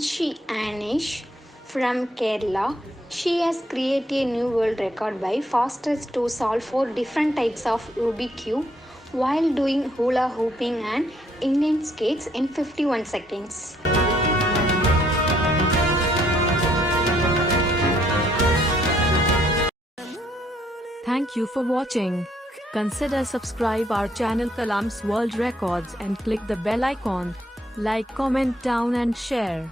Anshi Aneesh from Kerala. She has created a new world record by fastest to solve 4 different types of Rubik cube while doing hula hooping and Indian skates in 51 seconds. Thank you for watching. Consider subscribe our channel Kalams World Records and click the bell icon. Like, comment down and share.